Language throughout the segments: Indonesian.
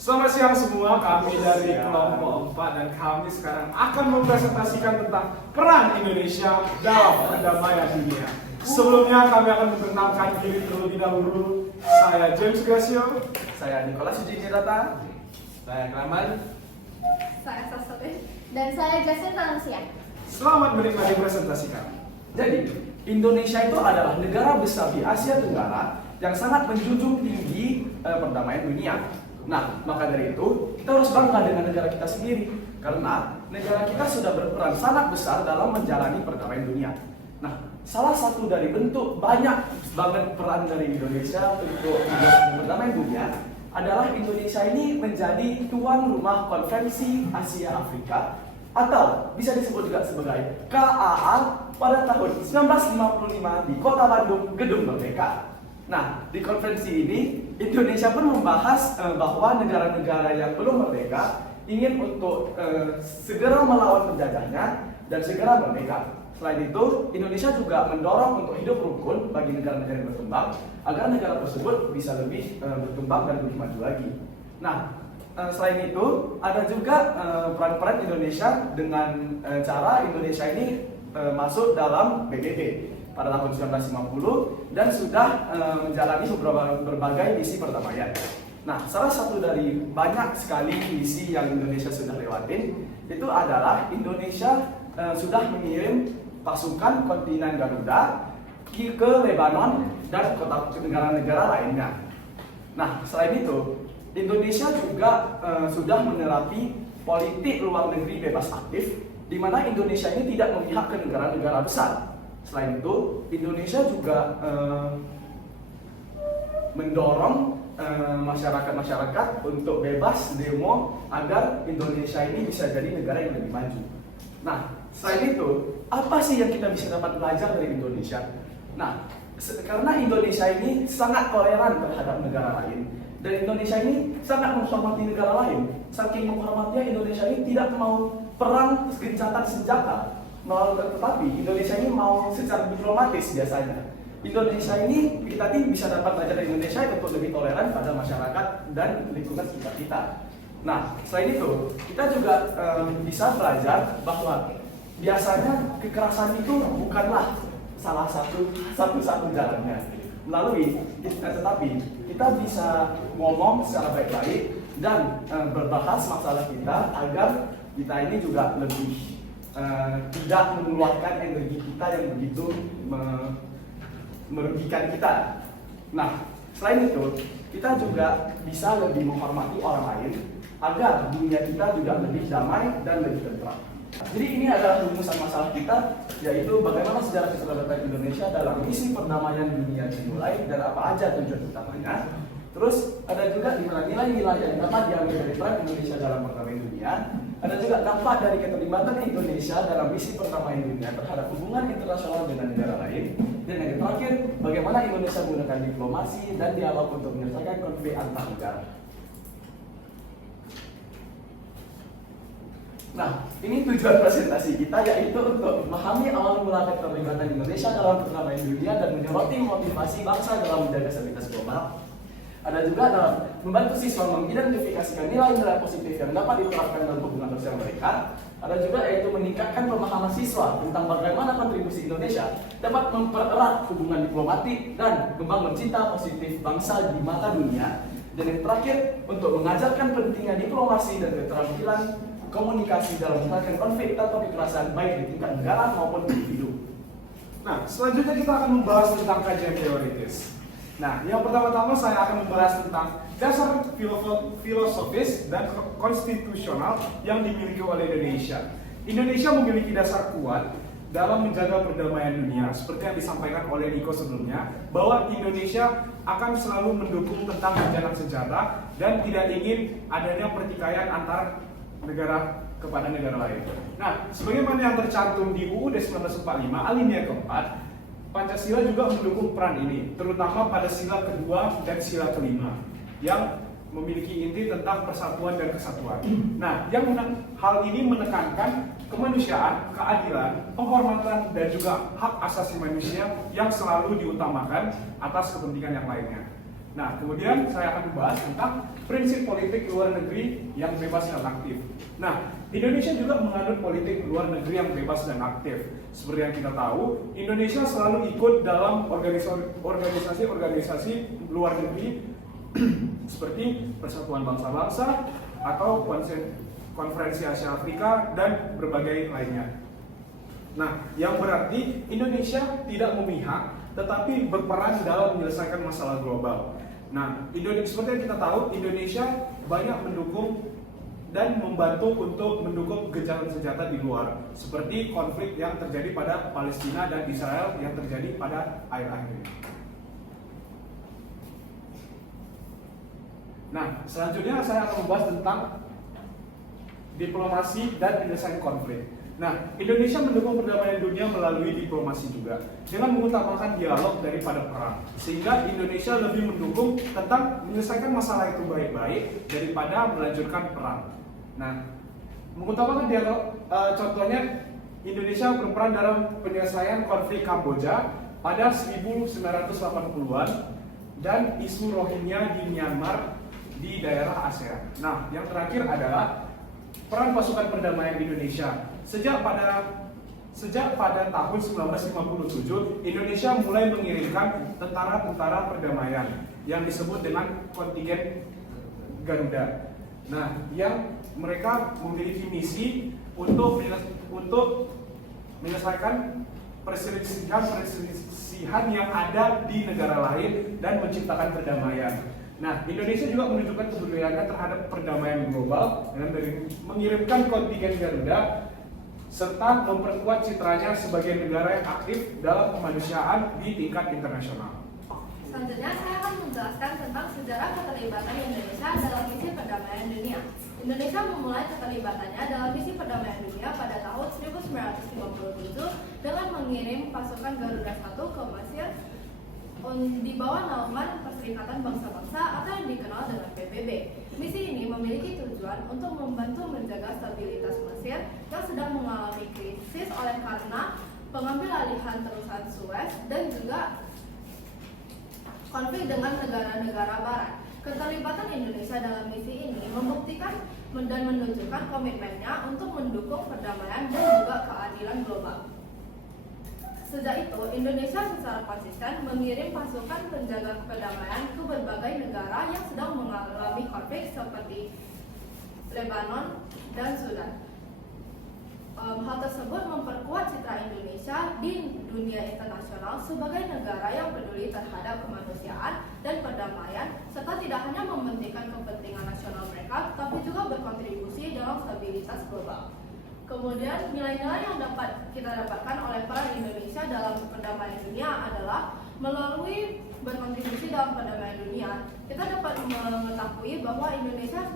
Selamat siang semua, kami dari kelompok 4 dan kami sekarang akan mempresentasikan tentang peran Indonesia dalam perdamaian dunia. Sebelumnya kami akan memperkenalkan diri terlebih dahulu. Saya James Gracio, Saya Nicholas Ujijirata, saya Kraman, Saya Sasode, dan saya Jasin Tanusia. selamat menikmati presentasi kami. Jadi, Indonesia itu adalah negara besar di Asia Tenggara yang sangat menjunjung tinggi perdamaian dunia. Nah, maka dari itu, kita harus bangga dengan negara kita sendiri karena negara kita sudah berperan sangat besar dalam menjalani perdamaian dunia. Nah, salah satu dari bentuk banyak banget peran dari Indonesia untuk perdamaian dunia adalah Indonesia ini menjadi tuan rumah konferensi Asia Afrika atau bisa disebut juga sebagai KAA pada tahun 1955 di Kota Bandung, Gedung Merdeka. Nah, di konferensi ini Indonesia pun membahas bahwa negara-negara yang belum merdeka ingin untuk segera melawan penjajahnya dan segera merdeka. Selain itu, Indonesia juga mendorong untuk hidup rukun bagi negara-negara yang berkembang agar negara tersebut bisa lebih berkembang dan lebih maju lagi. Nah, selain itu ada juga peran-peran Indonesia dengan cara Indonesia ini masuk dalam PBB pada tahun 1950 dan sudah menjalani berbagai misi perdamaian. Nah, salah satu dari banyak sekali misi yang Indonesia sudah lewatin itu adalah Indonesia sudah mengirim pasukan kontinen Garuda ke Lebanon dan ke negara-negara lainnya. Nah, selain itu Indonesia juga sudah menerapi politik luar negeri bebas aktif, di mana Indonesia ini tidak memihak ke negara-negara besar. Selain itu, Indonesia juga mendorong masyarakat-masyarakat untuk bebas demo agar Indonesia ini bisa jadi negara yang lebih maju. Nah, selain itu, apa sih yang kita bisa dapat belajar dari Indonesia? Nah, karena Indonesia ini sangat toleran terhadap negara lain dan Indonesia ini sangat menghormati negara lain. Saking menghormatinya, Indonesia ini tidak mau perang gencatan senjata. Tetapi Indonesia ini mau secara diplomatis biasanya. Indonesia ini kita bisa dapat belajar dari Indonesia untuk lebih toleran pada masyarakat dan lingkungan sekitar kita. Nah, selain itu kita juga bisa belajar bahwa biasanya kekerasan itu bukanlah salah satu jalannya. Tetapi kita bisa ngomong secara baik-baik dan berbahas masalah kita agar kita ini juga lebih tidak mengeluarkan energi kita yang begitu merugikan kita. Nah, selain itu, kita juga bisa lebih menghormati orang lain agar dunia kita juga lebih damai dan lebih tentram. Jadi ini adalah rumusan masalah kita, yaitu bagaimana sejarah keterlibatan Indonesia dalam misi perdamaian dunia dimulai dan apa aja tujuan utamanya. Terus ada juga di mana nilai-nilai yang dapat diambil dari peran Indonesia dalam perdamaian dunia. Ada juga dampak dari keterlibatan Indonesia dalam misi perdamaian dunia terhadap hubungan internasional dengan negara lain. Dan yang terakhir, bagaimana Indonesia menggunakan diplomasi dan dialog untuk menyelesaikan konflik antar negara. Nah, ini tujuan presentasi kita, yaitu untuk memahami awal mula keterlibatan Indonesia dalam perdamaian dunia dan menyoroti motivasi bangsa dalam menjaga stabilitas global. Ada juga dalam membantu siswa mengidentifikasikan nilai-nilai positif yang dapat diterapkan dalam hubungan sosial mereka. Ada juga yaitu meningkatkan pemahaman siswa tentang bagaimana kontribusi Indonesia dapat mempererat hubungan diplomatik dan kembang mencinta positif bangsa di mata dunia. Dan yang terakhir, untuk mengajarkan pentingnya diplomasi dan keterampilan komunikasi dalam menyelesaikan konflik tanpa kekerasan baik di tingkat negara maupun individu. Nah, selanjutnya kita akan membahas tentang kajian teoritis. Nah, yang pertama-tama saya akan membahas tentang dasar filosofis dan konstitusional yang dimiliki oleh Indonesia. Indonesia memiliki dasar kuat dalam menjaga perdamaian dunia, seperti yang disampaikan oleh Niko sebelumnya, bahwa Indonesia akan selalu mendukung tentang gencatan senjata dan tidak ingin adanya pertikaian antar negara kepada negara lain. Nah, sebagaimana yang tercantum di UUD 1945 alinea keempat, Pancasila juga mendukung peran ini, terutama pada sila kedua dan sila kelima, yang memiliki inti tentang persatuan dan kesatuan. Nah, hal ini menekankan kemanusiaan, keadilan, penghormatan, dan juga hak asasi manusia yang selalu diutamakan atas kepentingan yang lainnya. Nah, kemudian saya akan membahas tentang prinsip politik luar negeri yang bebas dan aktif. Nah, Indonesia juga menganut politik luar negeri yang bebas dan aktif. Seperti yang kita tahu, Indonesia selalu ikut dalam organisasi-organisasi luar negeri seperti Persatuan Bangsa-Bangsa atau Konferensi Asia Afrika dan berbagai lainnya. Nah, yang berarti Indonesia tidak memihak, tetapi berperan dalam menyelesaikan masalah global. Nah, seperti yang kita tahu, Indonesia banyak mendukung dan membantu untuk mendukung gencatan senjata di luar, seperti konflik yang terjadi pada Palestina dan Israel yang terjadi pada akhir-akhir ini. Nah, selanjutnya saya akan membahas tentang diplomasi dan penyelesaian konflik. Nah, Indonesia mendukung perdamaian dunia melalui diplomasi juga, dengan mengutamakan dialog daripada perang, sehingga Indonesia lebih mendukung tentang menyelesaikan masalah itu baik-baik daripada melanjutkan perang. Nah, mengutamakan dialog, contohnya Indonesia berperan dalam penyelesaian konflik Kamboja pada 1980-an dan isu Rohingya di Myanmar di daerah ASEAN. Nah, yang terakhir adalah peran pasukan perdamaian Indonesia. Sejak pada tahun 1957, Indonesia mulai mengirimkan tentara-tentara perdamaian yang disebut dengan kontingen Garuda. Nah, yang mereka memiliki misi untuk menyelesaikan perselisihan yang ada di negara lain dan menciptakan perdamaian. Nah, Indonesia juga menunjukkan kepeduliannya terhadap perdamaian global dengan mengirimkan kontingen Garuda serta memperkuat citranya sebagai negara yang aktif dalam kemanusiaan di tingkat internasional. Selanjutnya saya akan menjelaskan tentang sejarah keterlibatan Indonesia dalam misi perdamaian dunia. Indonesia memulai keterlibatannya dalam misi perdamaian dunia pada tahun 1957 dengan mengirim pasukan Garuda I ke Mesir di bawah naungan Perserikatan Bangsa-Bangsa atau yang dikenal dengan PBB. Misi ini memiliki tujuan untuk membantu menjaga stabilitas Mesir yang sedang mengalami krisis oleh karena pengambil alihan terusan Suez dan juga konflik dengan negara-negara barat. Keterlibatan Indonesia dalam misi ini membuktikan dan menunjukkan komitmennya untuk mendukung perdamaian dan juga keadilan global. Sejak itu, Indonesia secara konsisten mengirim pasukan penjaga perdamaian ke berbagai negara yang sedang mengalami konflik seperti Lebanon dan Sudan. Hal tersebut memperkuat citra Indonesia di dunia internasional sebagai negara yang peduli terhadap kemanusiaan dan perdamaian, serta tidak hanya mementingkan kepentingan nasional mereka, tapi juga berkontribusi dalam stabilitas global. Kemudian nilai-nilai yang dapat kita dapatkan oleh peran Indonesia dalam perdamaian dunia adalah melalui berkontribusi dalam perdamaian dunia. Kita dapat mengetahui bahwa Indonesia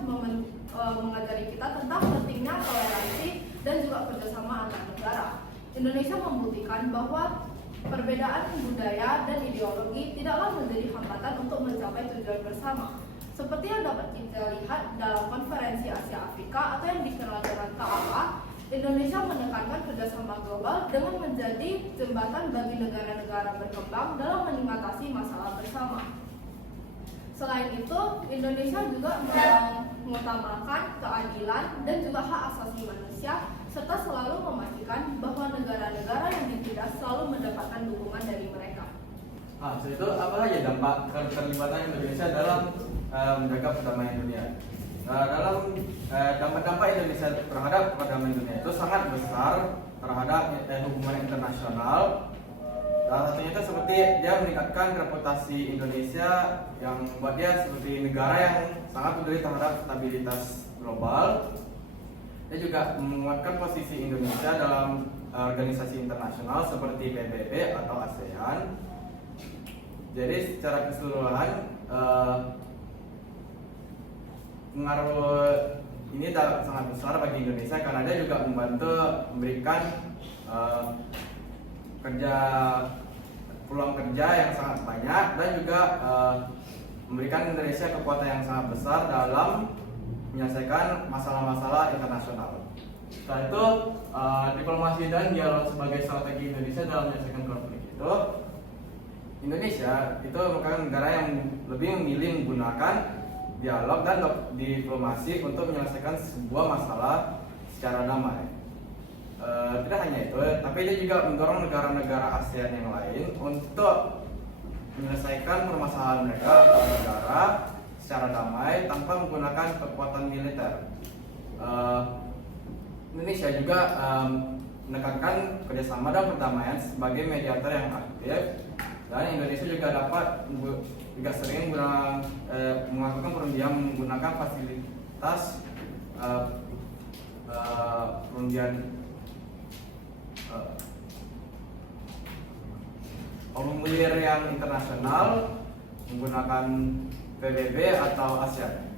mengajari kita tentang pentingnya toleransi dan juga kerjasama antar negara. Indonesia membuktikan bahwa perbedaan budaya dan ideologi tidaklah menjadi hambatan untuk mencapai tujuan bersama. Seperti yang dapat kita lihat dalam Konferensi Asia Afrika atau yang dikenal dengan KAA, Indonesia menekankan kerjasama global dengan menjadi jembatan bagi negara-negara berkembang dalam mengatasi masalah bersama. Selain itu, Indonesia juga mengutamakan keadilan dan juga hak asasi manusia, serta selalu memastikan bahwa negara-negara yang ditindas selalu mendapatkan dukungan dari mereka. Setelah itu apa saja dampak keterlibatan Indonesia dalam menjaga perdamaian dunia? Dalam dampak-dampak Indonesia terhadap perdamaian dunia itu sangat besar terhadap hubungan internasional. Salah satunya itu seperti dia meningkatkan reputasi Indonesia yang membuat dia seperti negara yang sangat peduli terhadap stabilitas global. Dia juga menguatkan posisi Indonesia dalam organisasi internasional seperti PBB atau ASEAN. Jadi secara keseluruhan pengaruh ini sangat besar bagi Indonesia karena dia juga membantu memberikan peluang kerja yang sangat banyak dan juga memberikan Indonesia kekuatan yang sangat besar dalam menyelesaikan masalah-masalah internasional. Setelah itu, diplomasi dan dialog sebagai strategi Indonesia dalam menyelesaikan konflik itu Indonesia itu merupakan negara yang lebih memilih menggunakan dialog dan diplomasi untuk menyelesaikan sebuah masalah secara damai. Tidak hanya itu, tapi dia juga mendorong negara-negara ASEAN yang lain untuk menyelesaikan permasalahan mereka atau negara secara damai tanpa menggunakan kekuatan militer. Indonesia juga menekankan kerjasama dan perdamaian sebagai mediator yang aktif, dan Indonesia juga juga sering melakukan perundingan menggunakan fasilitas perundingan formulir yang internasional menggunakan PBB atau ASEAN.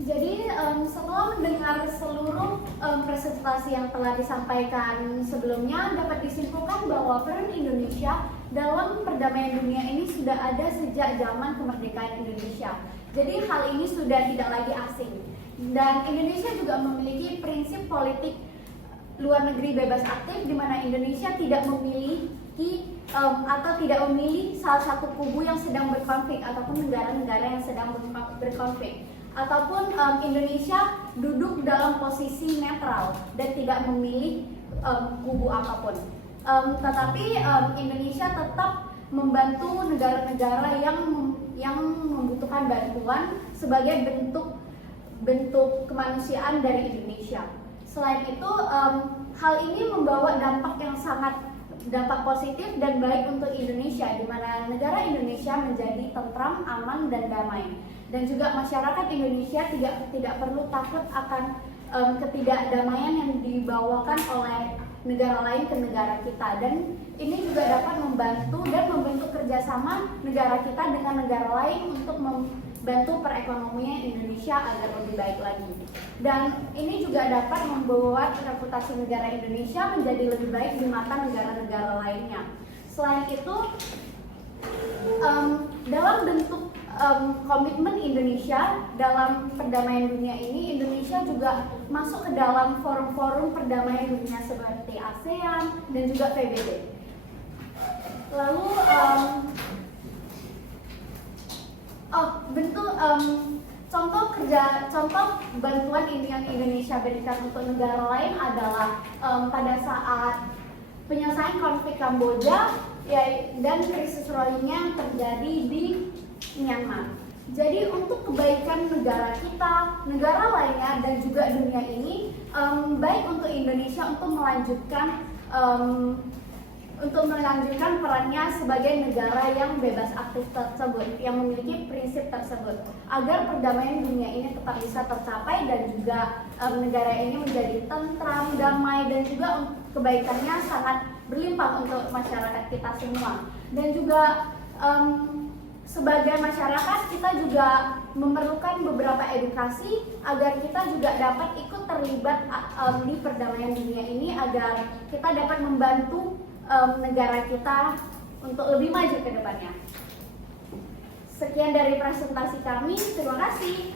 Jadi setelah mendengar seluruh presentasi yang telah disampaikan sebelumnya, dapat disimpulkan bahwa peran Indonesia dalam perdamaian dunia ini sudah ada sejak zaman kemerdekaan Indonesia. Jadi hal ini sudah tidak lagi asing. Dan Indonesia juga memiliki prinsip politik luar negeri bebas aktif, di mana Indonesia tidak memiliki atau tidak memilih salah satu kubu yang sedang berkonflik ataupun negara-negara yang sedang berkonflik, ataupun Indonesia duduk dalam posisi netral dan tidak memilih kubu apapun. Tetapi Indonesia tetap membantu negara-negara yang membutuhkan bantuan sebagai bentuk kemanusiaan dari Indonesia. Selain itu, hal ini membawa dampak positif dan baik untuk Indonesia, di mana negara Indonesia menjadi tentram, aman, dan damai. Dan juga masyarakat Indonesia tidak perlu takut akan ketidakdamaian yang dibawakan oleh negara lain ke negara kita. Dan ini juga dapat membantu dan membentuk kerjasama negara kita dengan negara lain untuk membantu perekonomian Indonesia agar lebih baik lagi. Dan ini juga dapat membuat reputasi negara Indonesia menjadi lebih baik di mata negara-negara lainnya. Selain itu, dalam bentuk komitmen Indonesia dalam perdamaian dunia ini, Indonesia juga masuk ke dalam forum-forum perdamaian dunia seperti ASEAN dan juga PBB. Lalu contoh bantuan yang Indonesia berikan untuk negara lain adalah pada saat penyelesaian konflik Kamboja dan krisis Rohingya yang terjadi di Myanmar. Jadi untuk kebaikan negara kita, negara lainnya, dan juga dunia ini, baik untuk Indonesia untuk melanjutkan perannya sebagai negara yang bebas aktif tersebut, yang memiliki prinsip tersebut, agar perdamaian dunia ini tetap bisa tercapai dan juga negara ini menjadi tentram, damai, dan juga kebaikannya sangat berlimpah untuk masyarakat kita semua. Dan juga sebagai masyarakat kita juga memerlukan beberapa edukasi agar kita juga dapat ikut terlibat di perdamaian dunia ini, agar kita dapat membantu negara kita untuk lebih maju ke depannya. Sekian dari presentasi kami, terima kasih.